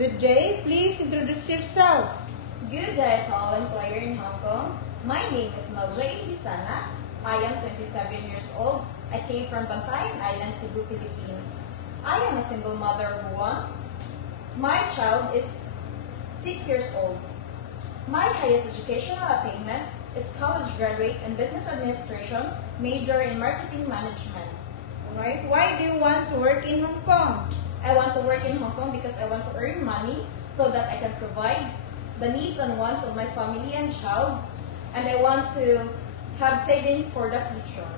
Good day. Please introduce yourself. Good day to all employer in Hong Kong. My name is Maljay Bisana. I am 27 years old. I came from Bantayan Island, Cebu, Philippines. I am a single mother of one. My child is 6 years old. My highest educational attainment is college graduate in business administration, major in marketing management. Alright. Why do you want to work in Hong Kong? I want to work in Hong Kong because I want to earn money so that I can provide the needs and wants of my family and child, and I want to have savings for the future.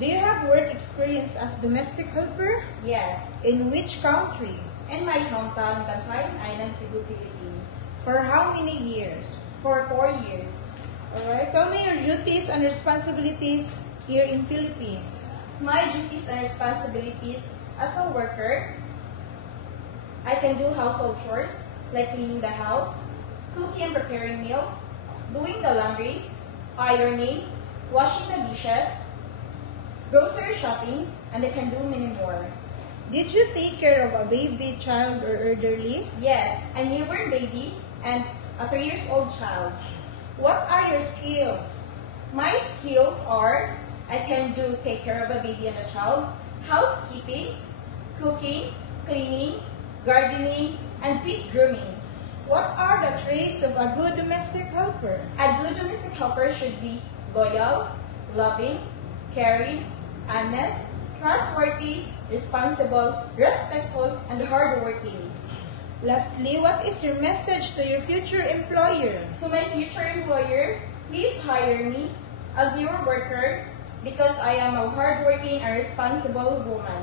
Do you have work experience as domestic helper? Yes, In which country? in my hometown, Bantayan Island, Cebu, Philippines, For how many years? for 4 years. Alright. Tell me your duties and responsibilities here in Philippines. My duties and responsibilities as a worker, I can do household chores like cleaning the house, cooking and preparing meals, doing the laundry, ironing, washing the dishes, grocery shoppings, and I can do many more. Did you take care of a baby, child, or elderly? Yes, a newborn baby and a 3-year-old child. What are your skills? My skills are, I can take care of a baby and a child, housekeeping, cooking, cleaning, gardening, and pet grooming. What are the traits of a good domestic helper? A good domestic helper should be loyal, loving, caring, honest, trustworthy, responsible, respectful, and hardworking. Lastly, what is your message to your future employer? To my future employer, please hire me as your worker because I am a hardworking and responsible woman.